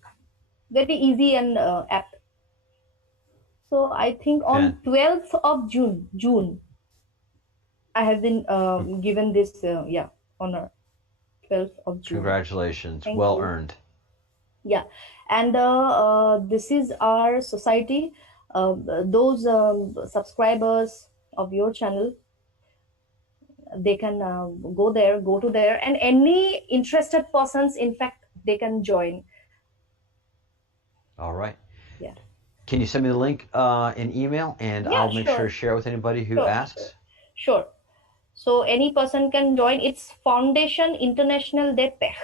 very easy and apt. So I think on 12th of June, I have been given this honor. 12th of June. Congratulations. Thank well you. Earned. Yeah, and this is our society. Those subscribers of your channel, they can go to there, and any interested persons, in fact, they can join. All right. Yeah. Can you send me the link in email, and I'll make sure to share with anybody who asks? Sure. So any person can join. It's Foundation International de Paix.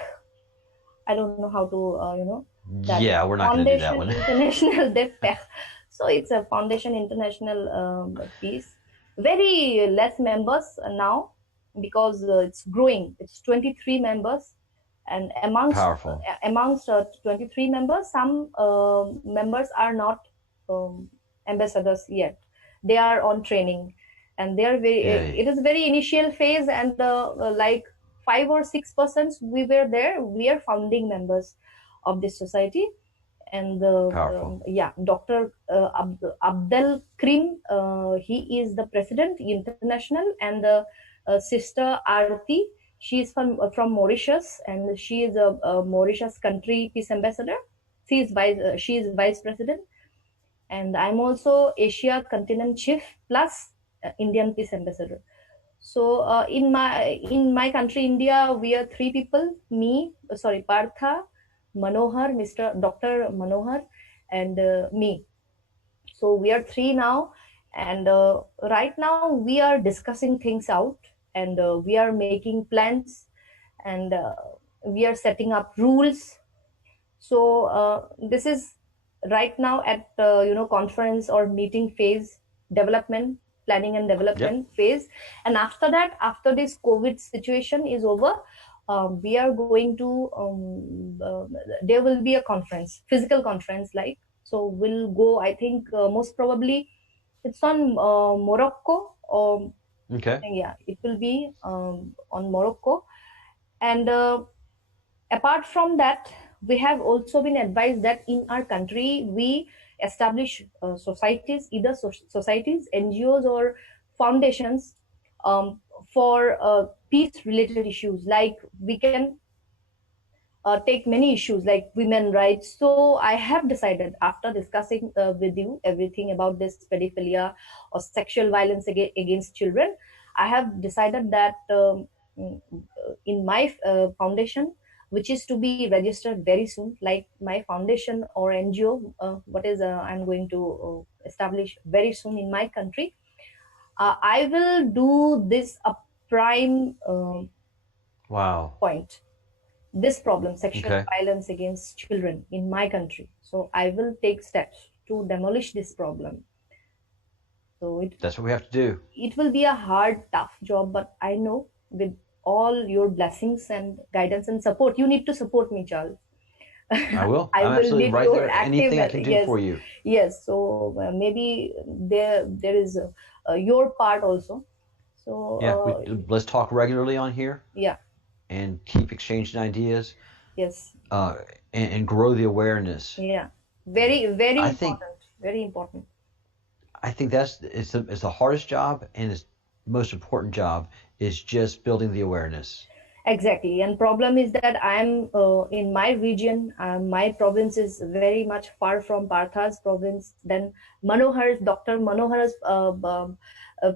I don't know how to, that. Yeah, we're not going to do that one. International de Paix. So it's a Foundation International Peace. Very less members now, because it's growing. It's 23 members. And amongst 23 members, some members are not ambassadors yet. They are on training, and they are it is very initial phase, and like 5 or 6% we were there. We are founding members of this society. And Dr. Abdel Karim, he is the president international, and Sister Arti, She's from Mauritius, and she is a Mauritius country peace ambassador. She is vice president, and I'm also Asia continent chief plus Indian peace ambassador. So in my country, India, we are three people: Partha, Manohar, Mr. Dr. Manohar, and me. So we are three now, and right now we are discussing things out, and we are making plans, and we are setting up rules. So this is right now at conference or meeting phase, development, planning and development phase. And after that, after this COVID situation is over, we are going to there will be a conference, physical conference, like, so we'll go, I think most probably it's on Morocco. Yeah, it will be on Morocco. And apart from that, we have also been advised that in our country we establish societies, either societies, NGOs, or foundations for peace related issues. Like we can take many issues like women rights. So I have decided, after discussing with you everything about this pedophilia or sexual violence against children, I have decided that in my foundation, which is to be registered very soon, like my foundation or NGO, I'm going to establish very soon in my country, I will do this a prime point, this problem, sexual violence against children in my country. So I will take steps to demolish this problem. So that's what we have to do. It will be a hard, tough job, but I know with all your blessings and guidance and support, you need to support me, Charles. I will. I'm absolutely right there. Anything I can do for you. Yes. So maybe there is your part also. So yeah, let's talk regularly on here. Yeah. And keep exchanging ideas. Yes. And grow the awareness. Yeah. Very important. Very important. I think it's the hardest job, and it's most important job is just building the awareness. Exactly. And problem is that I'm in my region, my province is very much far from Partha's province. Then Dr. Manohar's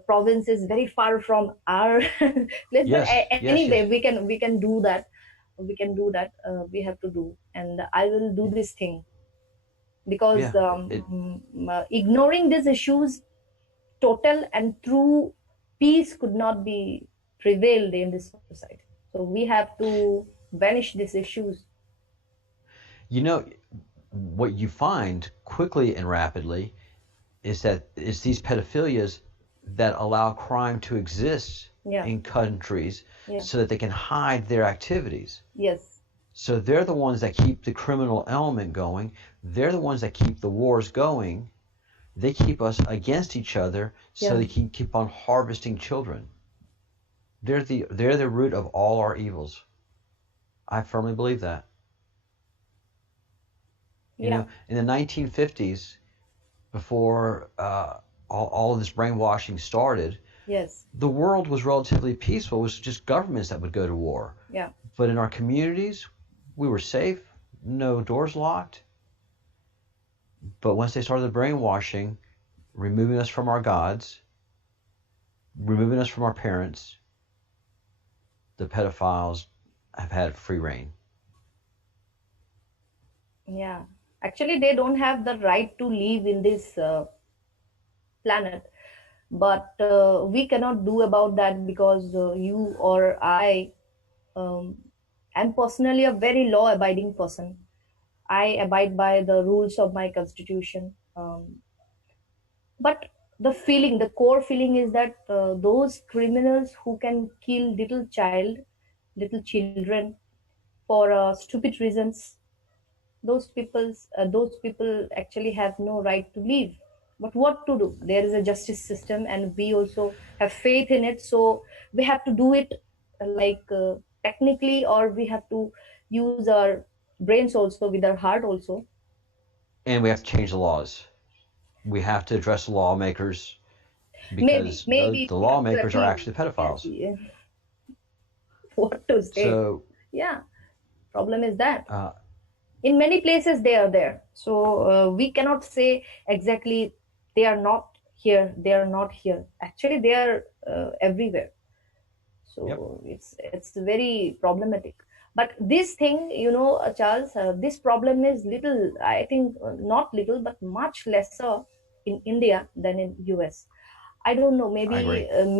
province is very far from our place. Yes, anyway, yes. we can do that. We can do that. We have to do, and I will do this thing, because ignoring these issues, total and true peace could not be prevailed in this society. So we have to banish these issues. You know, what you find quickly and rapidly is that it's these pedophilias that allow crime to exist in countries so that they can hide their activities. Yes. So they're the ones that keep the criminal element going. They're the ones that keep the wars going. They keep us against each other so they can keep on harvesting children. They're the root of all our evils. I firmly believe that. You know, in the 1950s, before all of this brainwashing started, the world was relatively peaceful. It was just governments that would go to war. Yeah. But in our communities, we were safe, no doors locked. But once they started the brainwashing, removing us from our gods, removing us from our parents, the pedophiles have had free reign. Yeah. Actually, they don't have the right to live in this planet. But we cannot do about that, because you or I am personally a very law-abiding person. I abide by the rules of my constitution. But the core feeling is that those criminals who can kill little children for stupid reasons, those people actually have no right to live. But what to do? There is a justice system, and we also have faith in it. So we have to do it technically, or we have to use our brains also, with our heart also. And we have to change the laws. We have to address the lawmakers, because maybe the lawmakers are actually pedophiles. what to say. So Yeah, problem is that uh, in many places they are there, so we cannot say exactly they are not here, they are not here. Actually they are everywhere. So yep. it's very problematic. But this thing, Charles, this problem is little, I think, not little but much lesser in India than in US. I don't know, I agree. um,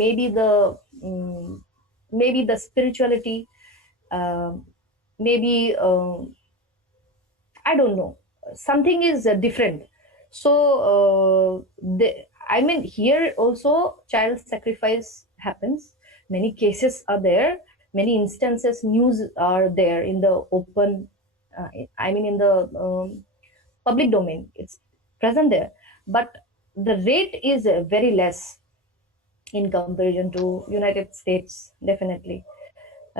maybe the spirituality, um, maybe I don't know. Something is different. So, I mean, here also child sacrifice happens. Many cases are there. Many instances, news are there in the open. I mean, in the public domain. It's present there, but the rate is very less in comparison to United States. Definitely,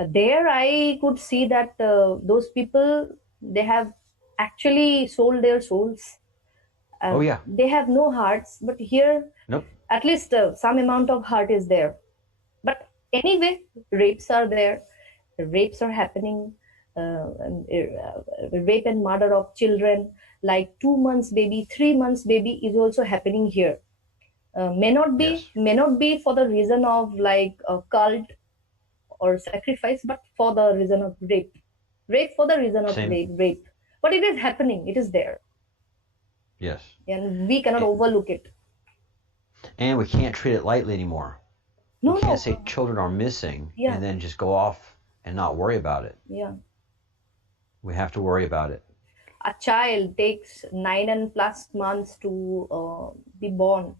there I could see that those people, they have actually sold their souls. Oh yeah. They have no hearts, but here Nope. at least some amount of heart is there. But anyway, rapes are there, rapes are happening, rape and murder of children, like 2 months baby, 3 months baby is also happening here. Yes. May not be for the reason of like a cult or sacrifice, but for the reason of rape for the reason of Same. rape. But it is happening, it is there, Yes. and we cannot And, overlook it. and we can't treat it lightly anymore. No, We can't no. say children are missing Yeah. and then just go off and not worry about it. Yeah, We have to worry about it. a child takes 9+ months to be born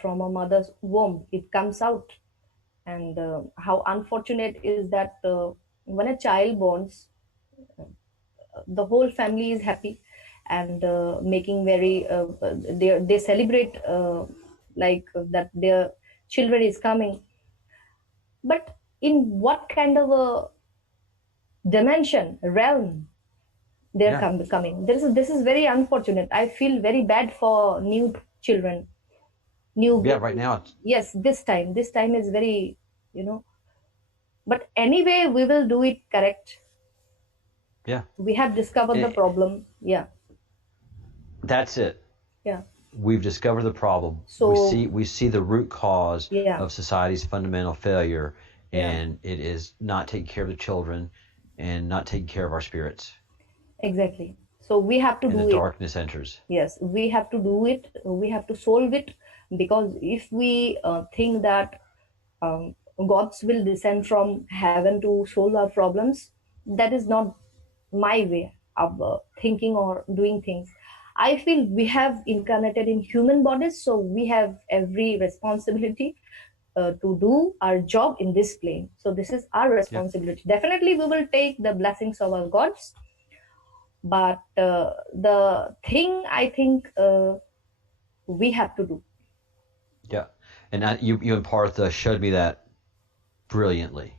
from a mother's womb. It comes out, and how unfortunate is that when a child borns, the whole family is happy, and making very they celebrate like that their children is coming. But in what kind of a dimension, realm they're Yeah. coming? This is very unfortunate. I feel very bad for new children, new Yeah. babies. Right now it's Yes, this time is very, but anyway we will do it correct. yeah. We have discovered the Eh, problem. Yeah. That's it. Yeah. We've discovered the problem. So We see the root cause yeah. of society's fundamental failure, Yeah. and it is not taking care of the children and not taking care of our spirits. Exactly. So we have to And do the it. darkness enters. Yes, we have to do it. We have to solve it, because if we think that gods will descend from heaven to solve our problems, that is not my way of thinking or doing things. I feel we have incarnated in human bodies, so we have every responsibility to do our job in this plane. So this is our responsibility. Yeah. Definitely, we will take the blessings of our gods, but the thing I think we have to do. Yeah, and you in part showed me that brilliantly.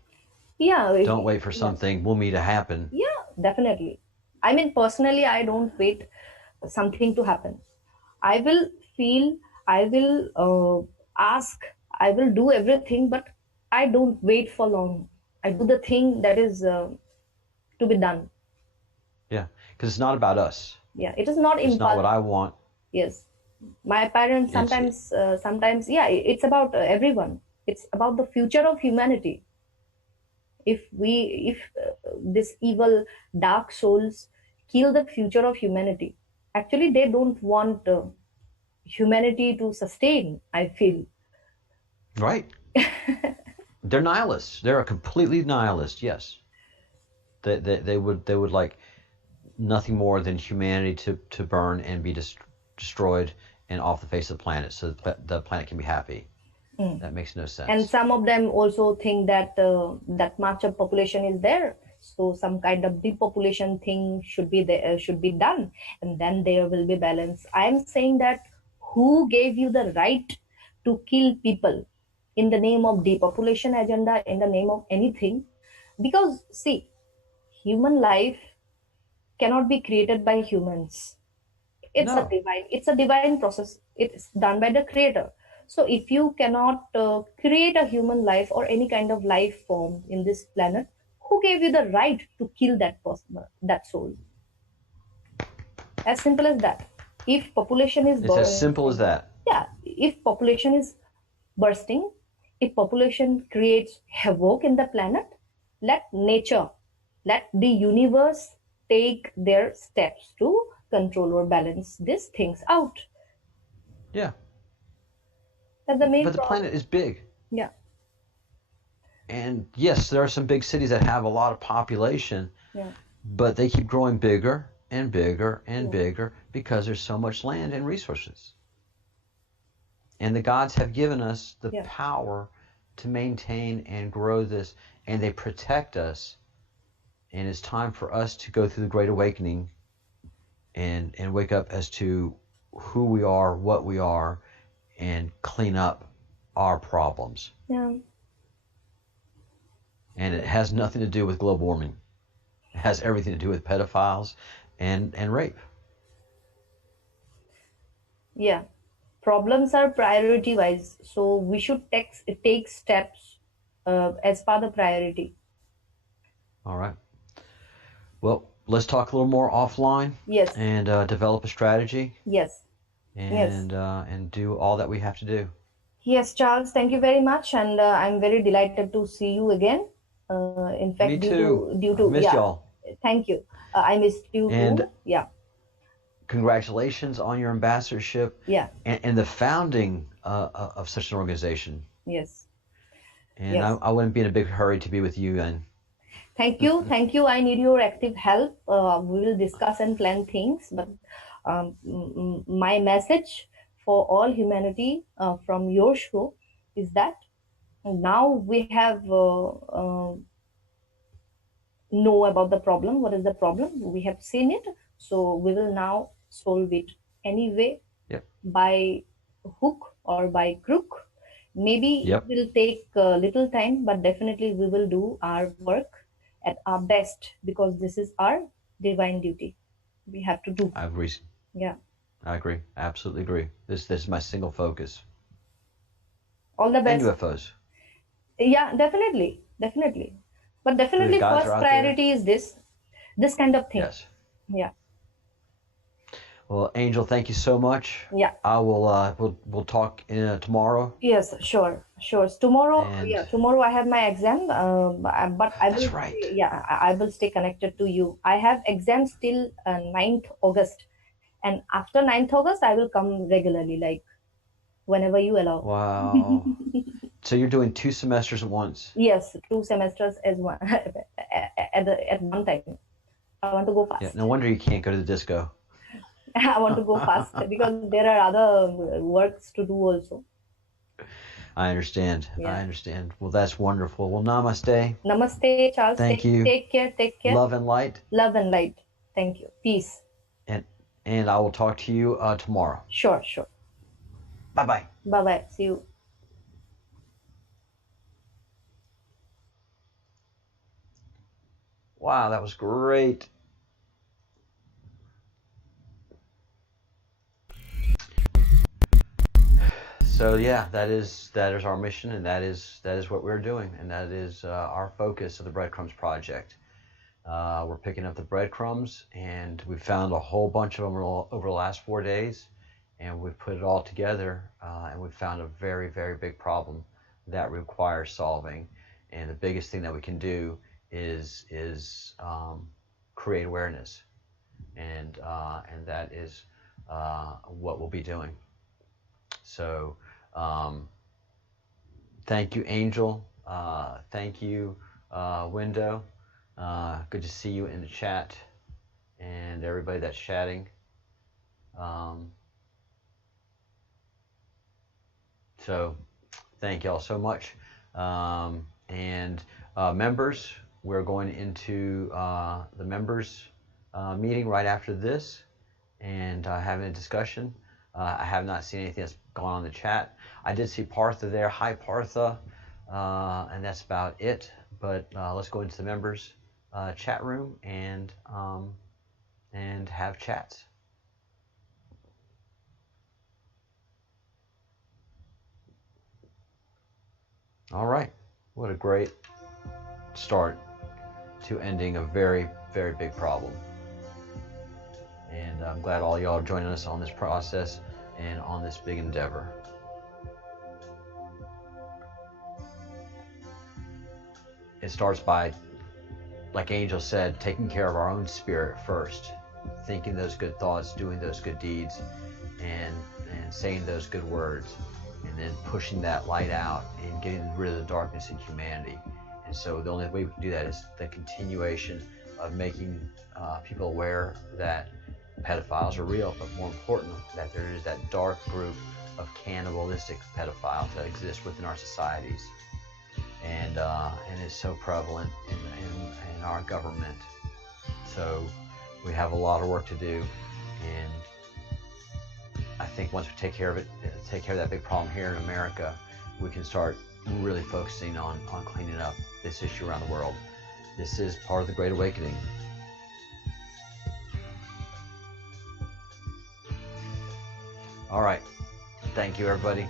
Yeah. Don't wait for something will to happen. Yeah, definitely. I mean, personally, I don't wait something to happen. I will feel, I will ask, I will do everything, but I don't wait for long. I do the thing that is to be done. Yeah, because it's not about us. Yeah, it is not It's not what I want. Yes, my parents sometimes, yeah, it's about everyone. It's about the future of humanity. If this evil dark souls kill the future of humanity, actually they don't want humanity to sustain, I feel. Right. They're nihilists. They're a completely nihilist. Yes. They would like nothing more than humanity to burn and be destroyed and off the face of the planet, so the planet can be happy. That makes no sense. And some of them also think that that much of population is there, so some kind of depopulation thing should be there, should be done, and then there will be balance. I am saying that who gave you the right to kill people in the name of depopulation agenda, in the name of anything? Because see, human life cannot be created by humans. It's a divine process. It's done by the creator. So if you cannot create a human life or any kind of life form in this planet, who gave you the right to kill that person, that soul? As simple as that. If population is It's as simple as that. yeah, if population is bursting, if population creates havoc in the planet, let nature, let the universe take their steps to control or balance these things out. Yeah. That's the main But the problem. planet is big. Yeah. And yes, there are some big cities that have a lot of population, Yeah. but they keep growing bigger and bigger and Yeah. bigger because there's so much land and resources. And the gods have given us the Yeah. power to maintain and grow this, and they protect us. And it's time for us to go through the Great Awakening and wake up as to who we are, what we are, and clean up our problems. Yeah. And it has nothing to do with global warming. It has everything to do with pedophiles and rape. Yeah. Problems are priority wise, so we should take steps as per the priority. All right. Well, let's talk a little more offline. Yes. And develop a strategy. Yes. And do all that we have to do. Yes, Charles, thank you very much, and I'm very delighted to see you again. In fact, Me too. due to missed y'all. Thank you. I missed you And too. Yeah. Congratulations on your ambassadorship. Yeah. And the founding of such an organization. Yes. And yes. I wouldn't be in a big hurry to be with you then. Thank you. Thank you. I need your active help. We will discuss and plan things. But my message for all humanity from your show is that now we have know about the problem. What is the problem? We have seen it. So we will now solve it anyway. Yep. By hook or by crook. Maybe Yep. it will take a little time, but definitely we will do our work at our best, because this is our divine duty. We have to do. I agree. Yeah. I agree. I absolutely agree. This is my single focus. All the best. And UFOs. Yeah, definitely. But definitely first priority is this kind of thing. Yes. Yeah. Well, Angel, thank you so much. Yeah. I will. We'll talk tomorrow. Yes, sure. Tomorrow, tomorrow I have my exam. But I will. That's right. Yeah, I will stay connected to you. I have exams till 9th August, and after 9th August I will come regularly, like whenever you allow. Wow. So you're doing 2 semesters at once? Yes, 2 semesters as one at one time. I want to go fast. Yeah. No wonder you can't go to the disco. I want to go fast because there are other works to do also. I understand. Yeah. I understand. Well, that's wonderful. Well, namaste. Namaste, Charles. Thank you. Take care. Love and light. Love and light. Thank you. Peace. And I will talk to you tomorrow. Sure. Bye-bye. Bye-bye. See you. Wow, that was great. So yeah, that is our mission, and that is what we're doing, and that is our focus of the Breadcrumbs project. We're picking up the breadcrumbs, and we found a whole bunch of them over the last 4 days, and we've put it all together, and we've found a very, very big problem that requires solving. And the biggest thing that we can do is create awareness, and that is what we'll be doing. So thank you, Angel. Thank you, Window. Good to see you in the chat, and everybody that's chatting. So thank y'all so much. And members, we're going into the members meeting right after this, and having a discussion. I have not seen anything that's gone on in the chat. I did see Partha there. Hi, Partha. And that's about it. But let's go into the members chat room and have chats. All right. What a great start to ending a very, very big problem. And I'm glad all y'all are joining us on this process and on this big endeavor. It starts by, like Angel said, taking care of our own spirit first, thinking those good thoughts, doing those good deeds, and saying those good words, and then pushing that light out and getting rid of the darkness in humanity. And so the only way we can do that is the continuation of making people aware that pedophiles are real, but more important, that there is that dark group of cannibalistic pedophiles that exist within our societies, and is so prevalent in our government. So we have a lot of work to do, and I think once we take care of it, take care of that big problem here in America, we can start really focusing on cleaning up this issue around the world. This is part of the Great Awakening. All right. Thank you, everybody.